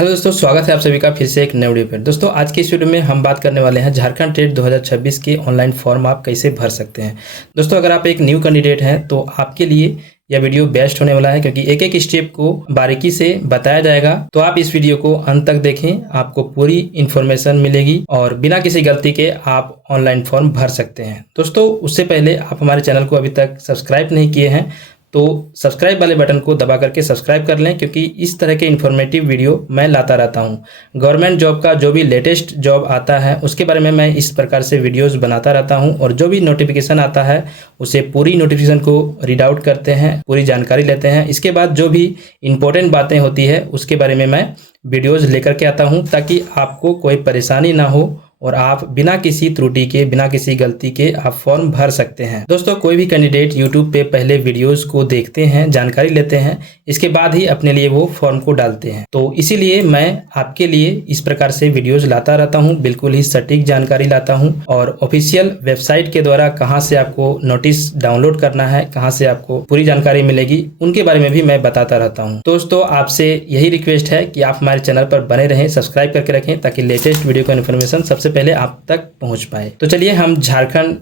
Hello दोस्तों, स्वागत है आप सभी का फिर से एक नए वीडियो पर। दोस्तों आज की इस वीडियो में हम बात करने वाले हैं झारखंड टेट 2026 के ऑनलाइन फॉर्म आप कैसे भर सकते हैं। दोस्तों अगर आप एक न्यू कैंडिडेट हैं तो आपके लिए यह वीडियो बेस्ट होने वाला है, क्योंकि एक एक स्टेप को बारीकी से बताया जाएगा। तो आप इस वीडियो को अंत तक देखें, आपको पूरी इन्फॉर्मेशन मिलेगी और बिना किसी गलती के आप ऑनलाइन फॉर्म भर सकते हैं। दोस्तों उससे पहले आप हमारे चैनल को अभी तक सब्सक्राइब नहीं किए हैं तो सब्सक्राइब वाले बटन को दबा करके सब्सक्राइब कर लें, क्योंकि इस तरह के इन्फॉर्मेटिव वीडियो मैं लाता रहता हूं। गवर्नमेंट जॉब का जो भी लेटेस्ट जॉब आता है उसके बारे में मैं इस प्रकार से वीडियोस बनाता रहता हूं, और जो भी नोटिफिकेशन आता है उसे पूरी नोटिफिकेशन को रीड आउट करते हैं, पूरी जानकारी लेते हैं। इसके बाद जो भी इंपॉर्टेंट बातें होती है उसके बारे में मैं वीडियोज़ लेकर के आता हूँ, ताकि आपको कोई परेशानी ना हो और आप बिना किसी त्रुटि के, बिना किसी गलती के आप फॉर्म भर सकते हैं। दोस्तों कोई भी कैंडिडेट यूट्यूब पे पहले वीडियोस को देखते हैं, जानकारी लेते हैं, इसके बाद ही अपने लिए वो फॉर्म को डालते हैं। तो इसीलिए मैं आपके लिए इस प्रकार से वीडियोस लाता रहता हूं, बिल्कुल ही सटीक जानकारी लाता हूं। और ऑफिशियल वेबसाइट के द्वारा कहां से आपको नोटिस डाउनलोड करना है, कहां से आपको पूरी जानकारी मिलेगी, उनके बारे में भी मैं बताता रहता हूँ। दोस्तों आपसे यही रिक्वेस्ट है कि आप हमारे चैनल पर बने रहें, सब्सक्राइब करके रखें, ताकि लेटेस्ट वीडियो का इन्फॉर्मेशन सबसे पहले आप तक पहुंच पाए। तो चलिए हम झारखंड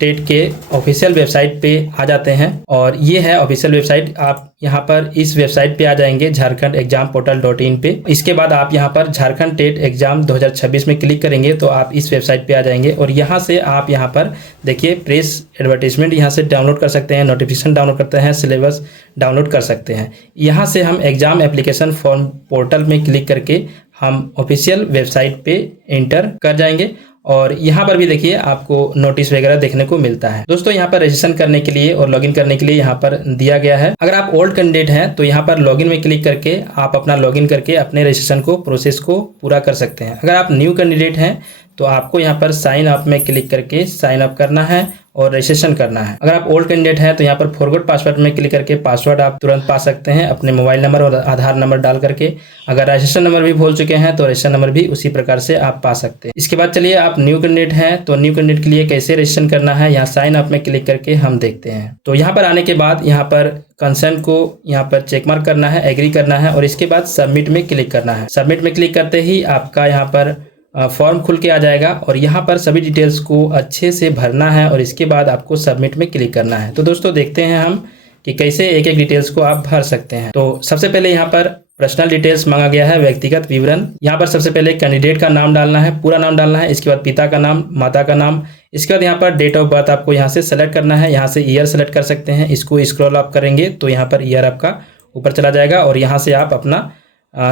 टेट के ऑफिशियल वेबसाइट पे आ जाते हैं, और ये है ऑफिशियल वेबसाइट। आप यहाँ पर इस वेबसाइट पे आ जाएंगे झारखंड एग्जाम पोर्टल.in पे। इसके बाद आप यहाँ पर झारखंड टेट एग्जाम 2026 में क्लिक करेंगे तो आप इस वेबसाइट पे आ जाएंगे, और यहाँ से आप यहाँ पर देखिए प्रेस एडवर्टीजमेंट यहाँ से डाउनलोड कर सकते हैं, नोटिफिकेशन डाउनलोड करते हैं, सिलेबस डाउनलोड कर सकते हैं। यहाँ से हम एग्जाम एप्लीकेशन फॉर्म पोर्टल में क्लिक करके हम ऑफिशियल वेबसाइट पे एंटर कर जाएंगे, और यहाँ पर भी देखिए आपको नोटिस वगैरह देखने को मिलता है। दोस्तों यहाँ पर रजिस्ट्रेशन करने के लिए और लॉगिन करने के लिए यहाँ पर दिया गया है। अगर आप ओल्ड कैंडिडेट हैं तो यहाँ पर लॉगिन में क्लिक करके आप अपना लॉगिन करके अपने रजिस्ट्रेशन को प्रोसेस को पूरा कर सकते हैं। अगर आप न्यू कैंडिडेट हैं तो आपको यहाँ पर साइन अप में क्लिक करके साइन अप करना है और रजिस्ट्रेशन करना है। अगर आप ओल्ड कैंडिडेट हैं तो यहाँ पर फॉरगॉट पासवर्ड में क्लिक करके पासवर्ड आप तुरंत पा सकते हैं अपने मोबाइल नंबर और आधार नंबर डाल करके। अगर रजिस्ट्रेशन नंबर भी भूल चुके हैं तो रजिस्ट्रेशन नंबर भी उसी प्रकार से आप पा सकते हैं। इसके बाद चलिए आप न्यू कैंडिडेट हैं तो न्यू कैंडिडेट के लिए कैसे रजिस्ट्रेशन करना है, यहाँ साइन अप में क्लिक करके हम देखते हैं। तो यहाँ पर आने के बाद यहाँ पर कंसर्न को यहाँ पर चेक मार्क करना है, एग्री करना है, और इसके बाद सबमिट में क्लिक करना है। सबमिट में क्लिक करते ही आपका यहाँ पर फॉर्म खुल के आ जाएगा, और यहाँ पर सभी डिटेल्स को अच्छे से भरना है, और इसके बाद आपको सबमिट में क्लिक करना है। तो दोस्तों देखते हैं हम कि कैसे एक एक डिटेल्स को आप भर सकते हैं। तो सबसे पहले यहाँ पर पर्सनल डिटेल्स मांगा गया है, व्यक्तिगत विवरण। यहाँ पर सबसे पहले कैंडिडेट का नाम डालना है, पूरा नाम डालना है, इसके बाद पिता का नाम, माता का नाम, इसके बाद यहाँ पर डेट ऑफ बर्थ आपको यहाँ से सेलेक्ट करना है। यहाँ से ईयर सेलेक्ट कर सकते हैं, इसको स्क्रॉल अप करेंगे तो यहाँ पर ईयर आपका ऊपर चला जाएगा, और यहाँ से आप अपना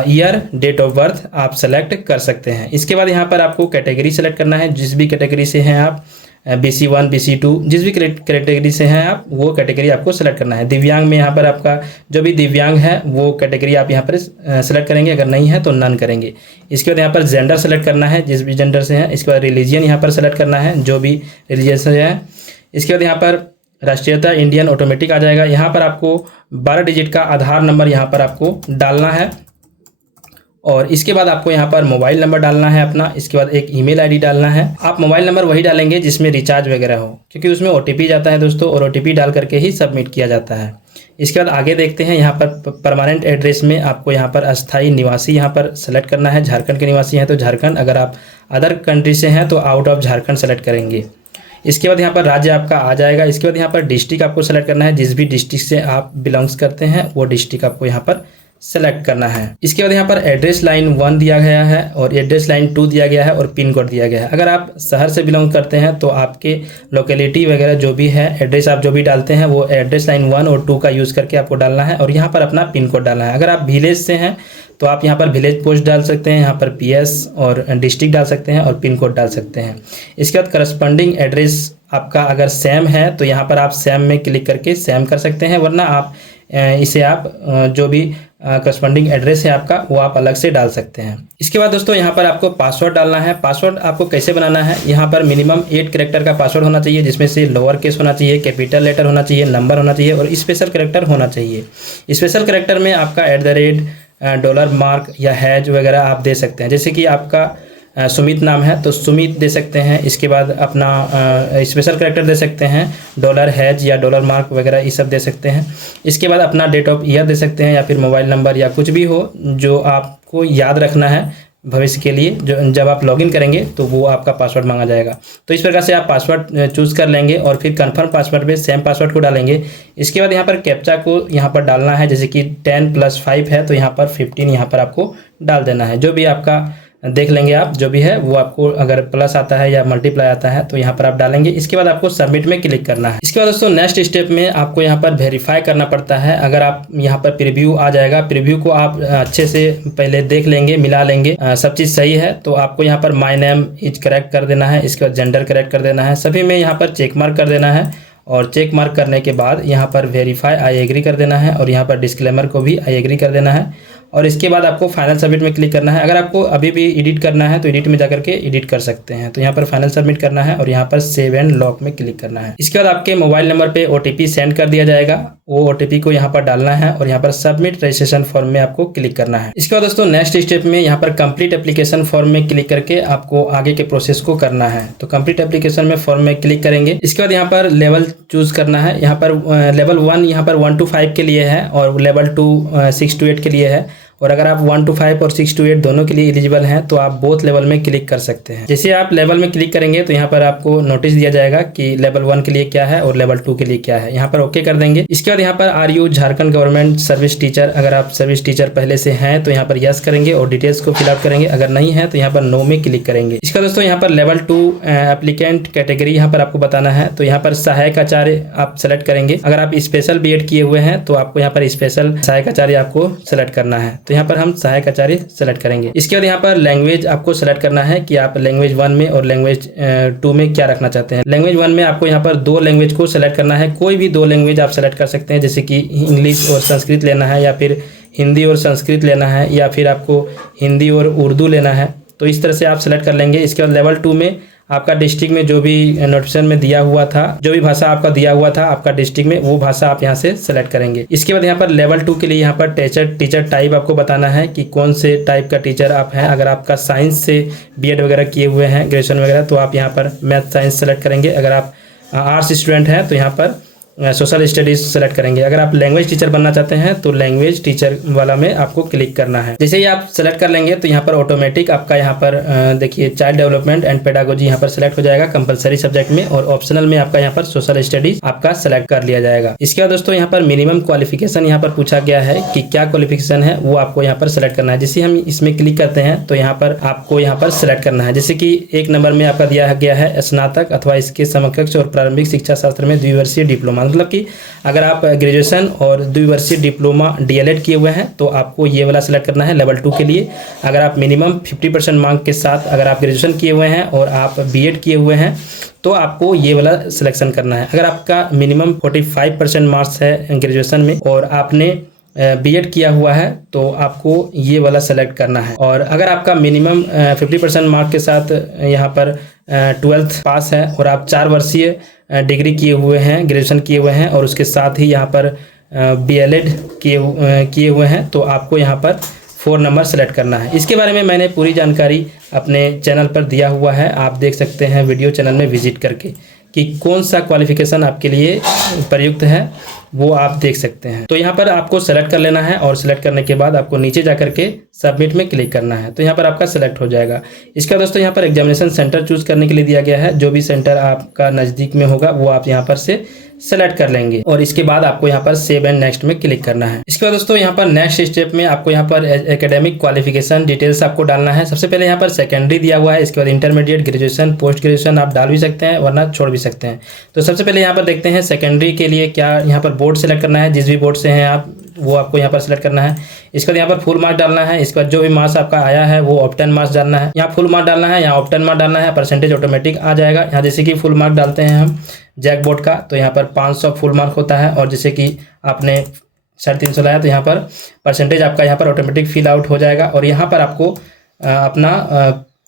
ईयर, डेट ऑफ बर्थ आप सेलेक्ट कर सकते हैं। इसके बाद यहाँ पर आपको कैटेगरी सेलेक्ट करना है, जिस भी कैटेगरी से हैं आप, BC1 BC2 जिस भी कैटेगरी से हैं आप वो कैटेगरी आपको सेलेक्ट करना है। दिव्यांग में यहाँ पर आपका जो भी दिव्यांग है वो कैटेगरी आप यहाँ पर सेलेक्ट करेंगे, अगर नहीं है तो नन करेंगे। इसके बाद यहाँ पर जेंडर सेलेक्ट करना है, जिस भी जेंडर से हैं। इसके बाद रिलीजियन यहाँ पर सेलेक्ट करना है, जो भी रिलीजियन से है। इसके बाद यहाँ पर राष्ट्रीयता इंडियन ऑटोमेटिक आ जाएगा। यहाँ पर आपको 12 डिजिट का आधार नंबर यहाँ पर आपको डालना है, और इसके बाद आपको यहाँ पर मोबाइल नंबर डालना है अपना। इसके बाद एक ईमेल आईडी डालना है। आप मोबाइल नंबर वही डालेंगे जिसमें रिचार्ज वगैरह हो, क्योंकि उसमें OTP जाता है दोस्तों, और OTP डाल करके ही सबमिट किया जाता है। इसके बाद आगे देखते हैं, यहाँ पर परमानेंट एड्रेस में आपको यहाँ पर अस्थाई निवासी यहाँ पर सेलेक्ट करना है। झारखंड के निवासी हैं तो झारखंड, अगर आप अदर कंट्री से हैं तो आउट ऑफ झारखंड सेलेक्ट करेंगे। इसके बाद यहाँ पर राज्य आपका आ जाएगा। इसके बाद यहाँ पर डिस्ट्रिक्ट आपको सेलेक्ट करना है, जिस भी डिस्ट्रिक्ट से आप बिलोंग्स करते हैं वो डिस्ट्रिक्ट आपको यहाँ पर सेलेक्ट करना है। इसके बाद यहाँ पर एड्रेस लाइन 1 दिया गया है, और एड्रेस लाइन 2 दिया गया है, और पिन कोड दिया गया है। अगर आप शहर से बिलोंग करते हैं तो आपके लोकेलिटी वगैरह जो भी है, एड्रेस आप जो भी डालते हैं वो एड्रेस लाइन 1 और 2 का यूज़ करके आपको डालना है, और यहाँ पर अपना पिन कोड डालना है। अगर आप विलेज से हैं तो आप यहाँ पर विलेज पोस्ट डाल सकते हैं, यहाँ पर PS और डिस्ट्रिक्ट डाल सकते हैं, और पिन कोड डाल सकते हैं। इसके बाद करस्पॉन्डिंग एड्रेस आपका अगर सेम है तो यहाँ पर आप सेम में क्लिक करके सेम कर सकते हैं, वरना आप इसे आप जो भी करस्पॉन्डिंग एड्रेस है आपका वो आप अलग से डाल सकते हैं। इसके बाद दोस्तों यहाँ पर आपको पासवर्ड डालना है। पासवर्ड आपको कैसे बनाना है, यहाँ पर मिनिमम 8 कैरेक्टर का पासवर्ड होना चाहिए, जिसमें से लोअर केस होना चाहिए, कैपिटल लेटर होना चाहिए, नंबर होना चाहिए, और स्पेशल कैरेक्टर होना चाहिए। स्पेशल कैरेक्टर में आपका $, $, या हैज वगैरह आप दे सकते हैं। जैसे कि आपका सुमित नाम है तो सुमित दे सकते हैं। इसके बाद अपना स्पेशल कैरेक्टर दे सकते हैं, डॉलर हैज या डॉलर मार्क वगैरह ये सब दे सकते हैं। इसके बाद अपना डेट ऑफ ईयर दे सकते हैं या फिर मोबाइल नंबर या कुछ भी हो जो आपको याद रखना है भविष्य के लिए, जो जब आप लॉगिन करेंगे तो वो आपका पासवर्ड मांगा जाएगा। तो इस प्रकार से आप पासवर्ड चूज़ कर लेंगे और फिर कन्फर्म पासवर्ड पे सेम पासवर्ड को डालेंगे। इसके बाद यहाँ पर कैप्चा को यहाँ पर डालना है, जैसे कि 10 + 5 है तो यहाँ पर 15 यहाँ पर आपको डाल देना है। जो भी आपका देख लेंगे आप, जो भी है वो आपको अगर प्लस आता है या मल्टीप्लाई आता है तो यहाँ पर आप डालेंगे। इसके बाद आपको सबमिट में क्लिक करना है। इसके बाद दोस्तों नेक्स्ट स्टेप में आपको यहाँ पर वेरीफाई करना पड़ता है। अगर आप यहाँ पर प्रीव्यू आ जाएगा, प्रीव्यू को आप अच्छे से पहले देख लेंगे, मिला लेंगे, सब चीज़ सही है तो आपको यहाँ पर माई नेम इज करेक्ट कर देना है। इसके बाद जेंडर करेक्ट कर देना है, सभी में यहाँ पर चेक मार्क कर देना है। और चेक मार्क करने के बाद यहाँ पर वेरीफाई आई एग्री कर देना है और यहाँ पर डिस्क्लेमर को भी आई एग्री कर देना है। और इसके बाद आपको फाइनल सबमिट में क्लिक करना है। अगर आपको अभी भी एडिट करना है तो एडिट में जाकर के एडिट कर सकते हैं। तो यहाँ पर फाइनल सबमिट करना है और यहाँ पर सेव एंड लॉक में क्लिक करना है। इसके बाद आपके मोबाइल नंबर पे OTP सेंड कर दिया जाएगा, वो OTP को यहाँ पर डालना है और यहाँ पर सबमिट रजिस्ट्रेशन फॉर्म में आपको क्लिक करना है। इसके बाद दोस्तों नेक्स्ट स्टेप में यहाँ पर कंप्लीट एप्लीकेशन फॉर्म में क्लिक करके आपको आगे के प्रोसेस को करना है। तो कंप्लीट एप्लीकेशन में फॉर्म में क्लिक करेंगे। इसके बाद यहाँ पर लेवल चूज करना है। यहाँ पर लेवल 1 यहाँ पर 1 to 5 के लिए है और लेवल 2 6 to 8 के लिए है। और अगर आप 1 to 5 और 6 to 8 दोनों के लिए एलिजिबल हैं तो आप बोथ लेवल में क्लिक कर सकते हैं। जैसे आप लेवल में क्लिक करेंगे तो यहाँ पर आपको नोटिस दिया जाएगा कि लेवल 1 के लिए क्या है और लेवल 2 के लिए क्या है। यहाँ पर ओके कर देंगे। इसके बाद यहाँ पर are you Jharkhand government service teacher, अगर आप सर्विस टीचर पहले से हैं तो यहाँ पर यस करेंगे और डिटेल्स को फिलअप करेंगे। अगर नहीं है तो यहाँ पर नो में क्लिक करेंगे। इसका दोस्तों यहाँ पर लेवल 2 एप्लीकेंट कैटेगरी यहाँ पर आपको बताना है। तो यहाँ पर सहायक आचार्य आप सेलेक्ट करेंगे। अगर आप स्पेशल BEd किए हुए हैं तो आपको यहाँ पर स्पेशल सहायक आचार्य आपको सेलेक्ट करना है। तो यहाँ पर हम सहायक आचार्य सेलेक्ट करेंगे। इसके बाद यहाँ पर लैंग्वेज आपको सेलेक्ट करना है कि आप लैंग्वेज 1 में और लैंग्वेज 2 में क्या रखना चाहते हैं। लैंग्वेज 1 में आपको यहाँ पर 2 लैंग्वेज को सेलेक्ट करना है। कोई भी 2 लैंग्वेज आप सेलेक्ट कर सकते हैं, जैसे कि इंग्लिश और संस्कृत लेना है या फिर हिंदी और संस्कृत लेना है या फिर आपको हिंदी और उर्दू लेना है। तो इस तरह से आप सेलेक्ट कर लेंगे। इसके बाद लेवल 2 में आपका डिस्ट्रिक्ट में जो भी नोटिफिकेशन में दिया हुआ था, जो भी भाषा आपका दिया हुआ था आपका डिस्ट्रिक्ट में, वो भाषा आप यहाँ से सेलेक्ट करेंगे। इसके बाद यहाँ पर लेवल 2 के लिए यहाँ पर टीचर टाइप आपको बताना है कि कौन से टाइप का टीचर आप हैं। अगर आपका साइंस से BEd वगैरह किए हुए हैं, ग्रेजुएशन वगैरह, तो आप यहाँ पर मैथ साइंस सेलेक्ट करेंगे। अगर आप आर्ट्स स्टूडेंट हैं तो यहाँ पर सोशल स्टडीज सेलेक्ट करेंगे। अगर आप लैंग्वेज टीचर बनना चाहते हैं तो लैंग्वेज टीचर वाला में आपको क्लिक करना है। जैसे ही आप सेलेक्ट कर लेंगे तो यहाँ पर ऑटोमेटिक आपका यहाँ पर देखिए चाइल्ड डेवलपमेंट एंड पेडागोजी यहाँ पर सेलेक्ट हो जाएगा कंपलसरी सब्जेक्ट में, और ऑप्शनल में आपका यहाँ पर सोशल स्टडीज आपका सेलेक्ट कर लिया जाएगा। इसके बाद दोस्तों यहाँ पर मिनिमम क्वालिफिकेशन यहाँ पर पूछा गया है कि क्या क्वालिफिकेशन है, वो आपको यहाँ पर सेलेक्ट करना है। जैसे हम इसमें क्लिक करते हैं तो यहाँ पर आपको यहाँ पर सेलेक्ट करना है। जैसे कि 1 नंबर में आपका दिया गया है स्नातक अथवा इसके समकक्ष और प्रारंभिक शिक्षा शास्त्र में द्विवर्षीय डिप्लोमा, मतलब कि अगर आप ग्रेजुएशन और द्विवर्षीय डिप्लोमा DLED किए हुए हैं तो आपको ये वाला सेलेक्ट करना है लेवल 2 के लिए। अगर आप मिनिमम 50% मार्क के साथ अगर आप ग्रेजुएशन किए हुए हैं और आप BEd किए हुए हैं तो आपको ये वाला सिलेक्शन करना है। अगर आपका मिनिमम 45% मार्क्स है ग्रेजुएशन में और आपने BEd किया हुआ है तो आपको ये वाला सेलेक्ट करना है। और अगर आपका मिनिमम 50% मार्क के साथ यहाँ पर 12th पास है और आप 4 वर्षीय डिग्री किए हुए हैं, ग्रेजुएशन किए हुए हैं और उसके साथ ही यहाँ पर DLED किए हुए हैं तो आपको यहाँ पर 4 नंबर सेलेक्ट करना है। इसके बारे में मैंने पूरी जानकारी अपने चैनल पर दिया हुआ है, आप देख सकते हैं वीडियो चैनल में विजिट करके कि कौन सा क्वालिफिकेशन आपके लिए प्रयुक्त है, वो आप देख सकते हैं। तो यहाँ पर आपको सेलेक्ट कर लेना है और सेलेक्ट करने के बाद आपको नीचे जाकर के सबमिट में क्लिक करना है, तो यहाँ पर आपका सेलेक्ट हो जाएगा। इसका दोस्तों यहाँ पर एग्जामिनेशन सेंटर चूज करने के लिए दिया गया है। जो भी सेंटर आपका नज़दीक में होगा वो आप यहाँ पर से सेलेक्ट कर लेंगे और इसके बाद आपको यहाँ पर सेव एंड नेक्स्ट में क्लिक करना है। इसके बाद दोस्तों यहाँ पर नेक्स्ट स्टेप में आपको यहाँ पर एकेडमिक क्वालिफिकेशन डिटेल्स आपको डालना है। सबसे पहले यहाँ पर सेकेंडरी दिया हुआ है, इसके बाद इंटरमीडिएट, ग्रेजुएशन, पोस्ट ग्रेजुएशन आप डाल भी सकते हैं वरना छोड़ भी सकते हैं। तो सबसे पहले यहाँ पर देखते हैं सेकेंडरी के लिए क्या यहाँ पर बोर्ड सेलेक्ट करना है। जिस भी बोर्ड से हैं आप वो आपको यहाँ पर सेलेक्ट करना है। इसके बाद यहाँ पर फुल मार्क्स डालना है। इसके बाद जो भी मार्क्स आपका आया है वो ऑप्टेन मार्क्स डालना है। यहाँ फुल मार्क्स डालना है, यहाँ ऑप्टेन मार्क्स डालना है, परसेंटेज ऑटोमेटिक आ जाएगा। यहाँ जैसे कि फुल मार्क्स डालते हैं हम जैक बोर्ड का तो यहाँ पर 500 फुल मार्क होता है, और जैसे कि आपने 350 लाया तो यहाँ पर परसेंटेज आपका यहाँ पर ऑटोमेटिक फिल आउट हो जाएगा। और यहाँ पर आपको अपना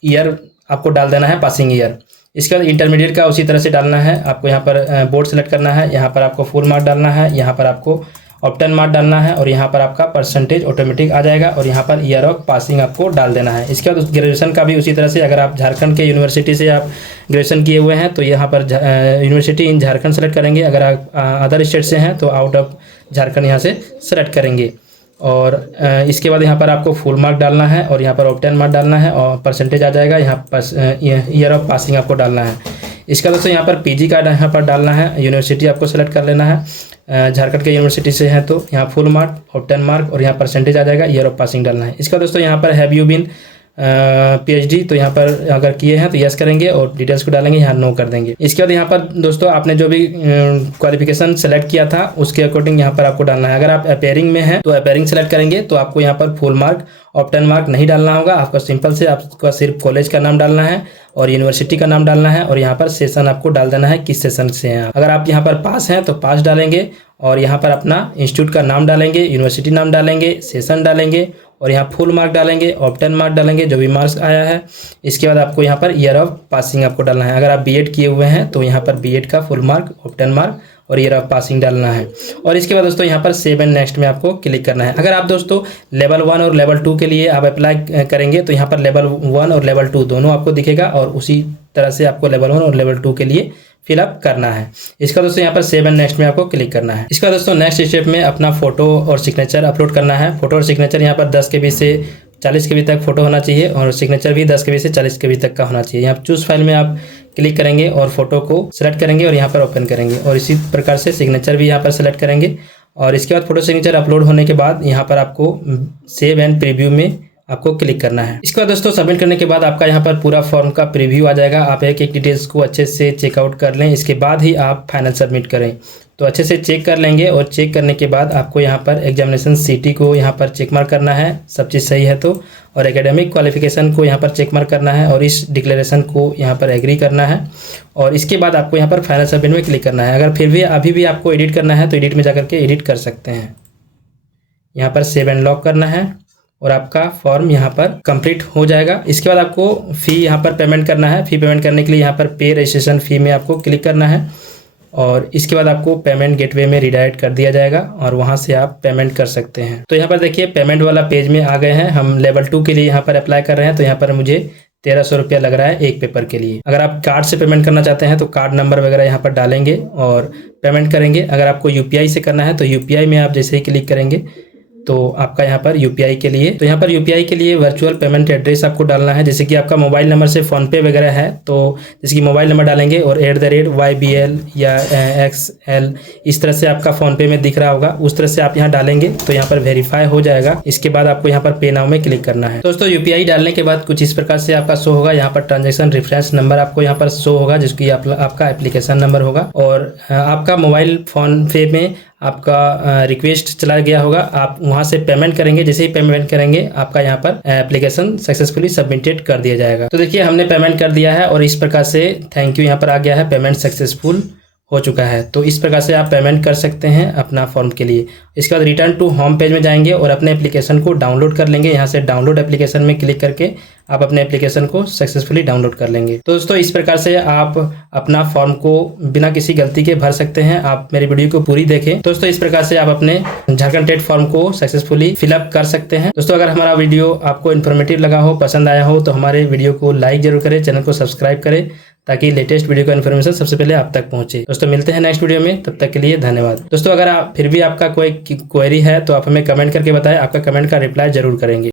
ईयर आपको डाल देना है, पासिंग ईयर। इसके बाद इंटरमीडिएट का उसी तरह से डालना है। आपको यहाँ पर बोर्ड सेलेक्ट करना है, यहाँ पर आपको फुल मार्क डालना है, यहाँ पर आपको ऑप्टेन मार्क डालना है और यहाँ पर आपका परसेंटेज ऑटोमेटिक आ जाएगा और यहाँ पर ईयर ऑफ पासिंग आपको डाल देना है। इसके बाद ग्रेजुएशन का भी उसी तरह से, अगर आप झारखंड के यूनिवर्सिटी से आप ग्रेजुएशन किए हुए हैं तो यहाँ पर यूनिवर्सिटी इन झारखंड सेलेक्ट करेंगे। अगर आप अदर स्टेट से हैं तो आउट ऑफ झारखंड यहाँ से सेलेक्ट करेंगे। और इसके बाद यहाँ पर आपको फुल मार्क डालना है और यहाँ पर ऑप्टेन मार्क डालना है और परसेंटेज आ जाएगा। यहाँ पर ईयर ऑफ पासिंग आपको डालना है। इसका दोस्तों यहाँ पर पीजी का यहाँ पर डालना है, यूनिवर्सिटी आपको सेलेक्ट कर लेना है। झारखंड के यूनिवर्सिटी से है तो यहाँ फुल मार्क, ऑप्टेन मार्क और यहाँ परसेंटेज आ जाएगा, ईयर ऑफ पासिंग डालना है। इसका दोस्तों यहाँ पर हैव यू बीन पीएचडी, तो यहाँ पर अगर किए हैं तो यस करेंगे और डिटेल्स को डालेंगे, यहाँ नो कर देंगे। इसके बाद यहाँ पर दोस्तों आपने जो भी क्वालिफिकेशन सेलेक्ट किया था उसके अकॉर्डिंग यहाँ पर आपको डालना है। अगर आप अपेयरिंग में हैं तो अपेयरिंग सेलेक्ट करेंगे तो आपको यहाँ पर फुल मार्क, ऑप्टेन मार्क नहीं डालना होगा। आपको सिंपल से आपका सिर्फ कॉलेज का नाम डालना है और यूनिवर्सिटी का नाम डालना है और यहाँ पर सेशन आपको डाल देना है, किस सेशन से हैं। अगर आप यहाँ पर पास हैं तो पास डालेंगे और यहाँ पर अपना इंस्टीट्यूट का नाम डालेंगे, यूनिवर्सिटी नाम डालेंगे, सेशन डालेंगे और यहाँ फुल मार्क डालेंगे, ऑप्टेन मार्क डालेंगे, जो भी मार्क्स आया है। इसके बाद आपको यहाँ पर ईयर ऑफ पासिंग आपको डालना है। अगर आप बीएड किए हुए हैं तो यहाँ पर बीएड का फुल मार्क, ऑप्टेन मार्क और ईयर ऑफ पासिंग डालना है। और इसके बाद दोस्तों यहाँ पर सेव एंड नेक्स्ट में आपको क्लिक करना है। अगर आप दोस्तों लेवल 1 और लेवल 2 के लिए आप अप्लाई करेंगे तो यहाँ पर लेवल 1 और लेवल 2 दोनों आपको दिखेगा और उसी तरह से आपको लेवल 1 और लेवल 2 के लिए फिलअप करना है। इसका दोस्तों यहाँ पर सेव एंड नेक्स्ट में आपको क्लिक करना है। इसका दोस्तों नेक्स्ट स्टेप में अपना फोटो और सिग्नेचर अपलोड करना है। फोटो और सिग्नेचर यहाँ पर 10 KB से 40 KB तक फोटो होना चाहिए और सिग्नेचर भी 10 KB से 40 KB तक का होना चाहिए। यहाँ चूज फाइल में आप क्लिक करेंगे और फोटो को सिलेक्ट करेंगे और यहाँ पर ओपन करेंगे और इसी प्रकार से सिग्नेचर भी यहाँ पर सेलेक्ट करेंगे। और इसके बाद फोटो सिग्नेचर अपलोड होने के बाद यहाँ पर आपको सेव एंड प्रीव्यू में आपको क्लिक करना है। इसके बाद दोस्तों सबमिट करने के बाद आपका यहाँ पर पूरा फॉर्म का प्रीव्यू आ जाएगा। आप एक एक डिटेल्स को अच्छे से चेकआउट कर लें, इसके बाद ही आप फाइनल सबमिट करें। तो अच्छे से चेक कर लेंगे और चेक करने के बाद आपको यहाँ पर एग्जामिनेशन सिटी को यहाँ पर चेक मार्क करना है, सब चीज़ सही है तो, और एकेडमिक क्वालिफिकेशन को यहाँ पर चेक मार्क करना है और इस डिक्लेरेशन को यहाँ पर एग्री करना है। और इसके बाद आपको यहाँ पर फाइनल सबमिट में क्लिक करना है। अगर फिर भी अभी भी आपको एडिट करना है तो एडिट में जाकर के एडिट कर सकते हैं। यहाँ पर सेव एंड लॉक करना है और आपका फॉर्म यहाँ पर कंप्लीट हो जाएगा। इसके बाद आपको फ़ी यहाँ पर पेमेंट करना है। फ़ी पेमेंट करने के लिए यहाँ पर पे रजिस्ट्रेशन फ़ी में आपको क्लिक करना है और इसके बाद आपको पेमेंट गेटवे में रिडायरेक्ट कर दिया जाएगा और वहाँ से आप पेमेंट कर सकते हैं। तो यहाँ पर देखिए पेमेंट वाला पेज में आ गए हैं। हम लेवल 2 के लिए यहाँ पर अप्लाई कर रहे हैं तो यहाँ पर मुझे 1300 रुपया लग रहा है एक पेपर के लिए। अगर आप कार्ड से पेमेंट करना चाहते हैं तो कार्ड नंबर वगैरह यहाँ पर डालेंगे और पेमेंट करेंगे। अगर आपको यूपीआई से करना है तो यूपीआई में आप जैसे ही क्लिक करेंगे तो आपका यहाँ पर यूपीआई के लिए, तो यहाँ पर यूपीआई के लिए वर्चुअल पेमेंट एड्रेस आपको डालना है। जैसे कि आपका मोबाइल नंबर से फ़ोनपे वगैरह है तो जैसे कि मोबाइल नंबर डालेंगे और @YBL या XL इस तरह से आपका फ़ोनपे में दिख रहा होगा, उस तरह से आप यहाँ डालेंगे तो यहाँ पर वेरीफाई हो जाएगा। इसके बाद आपको यहाँ पर पे नाउ में क्लिक करना है। दोस्तों यूपीआई डालने के बाद कुछ इस प्रकार से आपका शो होगा। यहाँ पर ट्रांजेक्शन रेफरेंस नंबर आपको यहाँ पर शो होगा जिसकी आपका एप्लीकेशन नंबर होगा और आपका मोबाइल फ़ोनपे में आपका रिक्वेस्ट चला गया होगा। आप वहां से पेमेंट करेंगे, जैसे ही पेमेंट करेंगे आपका यहाँ पर एप्लीकेशन सक्सेसफुली सबमिटेड कर दिया जाएगा। तो देखिए हमने पेमेंट कर दिया है और इस प्रकार से थैंक यू यहाँ पर आ गया है, पेमेंट सक्सेसफुल हो चुका है। तो इस प्रकार से आप पेमेंट कर सकते हैं अपना फॉर्म के लिए। इसके बाद रिटर्न टू होम पेज में जाएंगे और अपने एप्लीकेशन को डाउनलोड कर लेंगे। यहाँ से डाउनलोड एप्लीकेशन में क्लिक करके आप अपने एप्लीकेशन को सक्सेसफुली डाउनलोड कर लेंगे। तो दोस्तों इस प्रकार से आप अपना फॉर्म को बिना किसी गलती के भर सकते हैं। आप मेरी वीडियो को पूरी देखें। दोस्तों इस प्रकार से आप अपने झारखंड टेट फॉर्म को सक्सेसफुली फिलअप कर सकते हैं। दोस्तों अगर हमारा वीडियो आपको इन्फॉर्मेटिव लगा हो, पसंद आया हो तो हमारे वीडियो को लाइक जरूर करें, चैनल को सब्सक्राइब करें ताकि लेटेस्ट वीडियो का इन्फॉर्मेशन सबसे पहले आप तक पहुंचे। दोस्तों मिलते हैं नेक्स्ट वीडियो में, तब तक के लिए धन्यवाद। दोस्तों अगर फिर भी आपका कोई क्वेरी है तो आप हमें कमेंट करके बताएं, आपका कमेंट का रिप्लाई जरूर करेंगे।